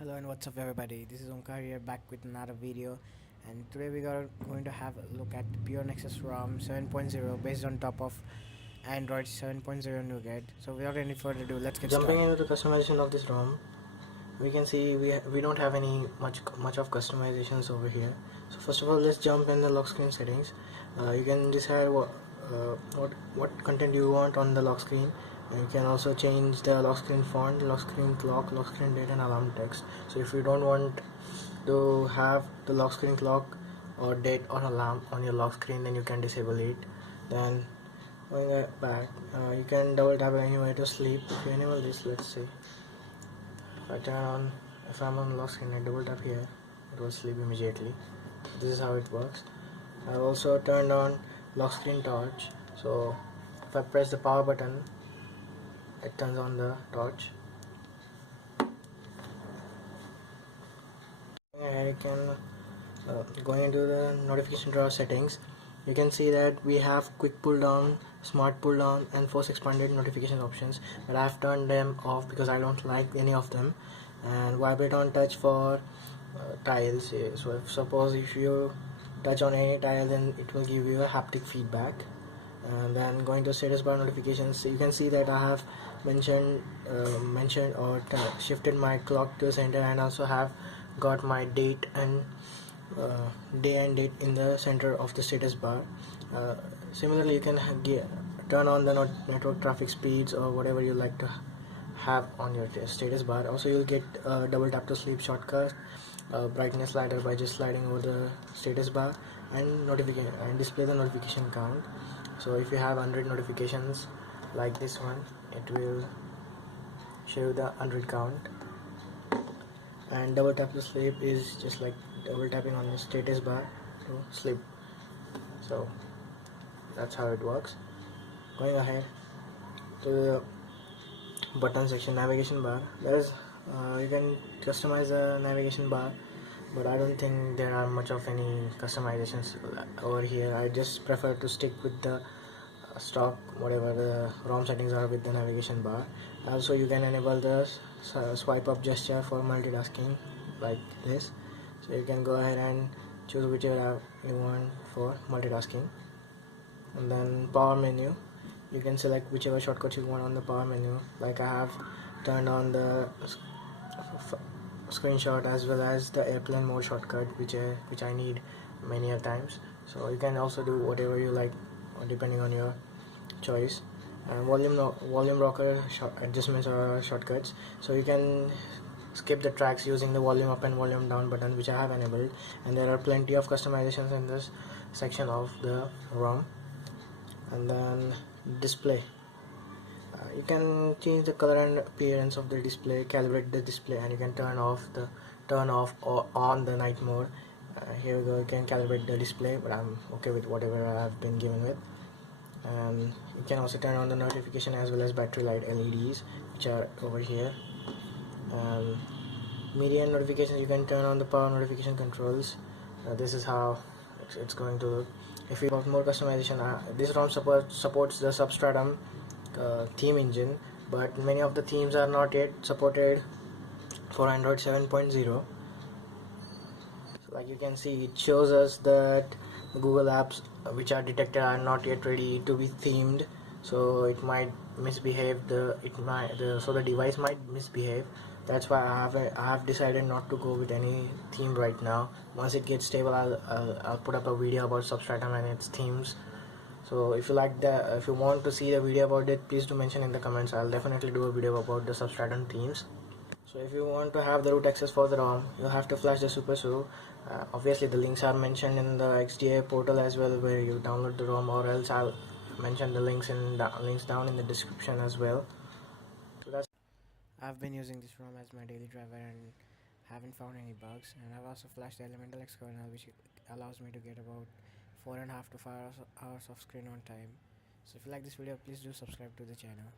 Hello and what's up everybody, this is Omkar here back with another video, and today we are going to have a look at Pure Nexus Rom 7.0 based on top of Android 7.0 Nougat. So without any further ado, let's get Jumping started. into the customization of this ROM, we can see we don't have any much of customizations over here. So first of all, let's jump in the lock screen settings. You can decide what content you want on the lock screen. And you can also change the lock screen font, lock screen clock, lock screen date, and alarm text. So if you don't want to have the lock screen clock or date or alarm on your lock screen, then you can disable it. Then going back, you can double tap anywhere to sleep. If you enable this, let's see. If I'm on lock screen, I double tap here, it will sleep immediately. This is how it works. I've also turned on lock screen torch, so if I press the power button, it turns on the torch. I can going into the notification drawer settings. You can see that we have quick pull down, smart pull down, and force expanded notification options, but I have turned them off because I don't like any of them. And vibrate on touch for tiles. So suppose if you touch on any tile, then it will give you a haptic feedback. And then going to status bar notifications, you can see that I have mentioned or shifted my clock to center, and also have got my date and day and date in the center of the status bar. Similarly, you can turn on the network traffic speeds or whatever you like to have on your status bar. Also, you'll get double tap to sleep shortcut, brightness slider by just sliding over the status bar, and notification and display the notification count. So if you have 100 notifications like this one, it will show the 100 count. And double tap to sleep is just like double tapping on the status bar to sleep. So that's how it works. Going ahead to the button section, navigation bar, there's you can customize the navigation bar, but I don't think there are much of any customizations over here. I just prefer to stick with the stock whatever the ROM settings are with the navigation bar. Also, you can enable the swipe up gesture for multitasking like this, so you can go ahead and choose whichever app you want for multitasking. And then power menu, you can select whichever shortcut you want on the power menu. Like I have turned on the screenshot as well as the airplane mode shortcut, which I need many a times. So you can also do whatever you like depending on your choice. And volume rocker adjustments or shortcuts, so you can skip the tracks using the volume up and volume down button, which I have enabled. And there are plenty of customizations in this section of the ROM. And then display, you can change the color and appearance of the display, calibrate the display, and you can turn off or on the night mode. Here we go, you can calibrate the display, but I'm okay with whatever I've been given with. And you can also turn on the notification as well as battery light LEDs, which are over here. Media and notifications, you can turn on the power notification controls. This is how it's going to look. If you want more customization, this ROM supports the Substratum theme engine, but many of the themes are not yet supported for Android 7.0. So like you can see, it shows us that Google apps which are detected are not yet ready to be themed, so it might misbehave. So the device might misbehave. That's why I have decided not to go with any theme right now. Once it gets stable, I'll put up a video about Substratum and its themes. So if you want to see the video about it, please do mention in the comments. I'll definitely do a video about the Substratum themes. So if you want to have the root access for the ROM, you have to flash the SuperSU. Obviously the links are mentioned in the XDA portal as well, where you download the ROM, or else I'll mention the links down in the description as well. So that's I've been using this ROM as my daily driver and haven't found any bugs, and I've also flashed the Elemental X kernel, which allows me to get about 4.5 to 5 hours of screen on time. So if you like this video, please do subscribe to the channel.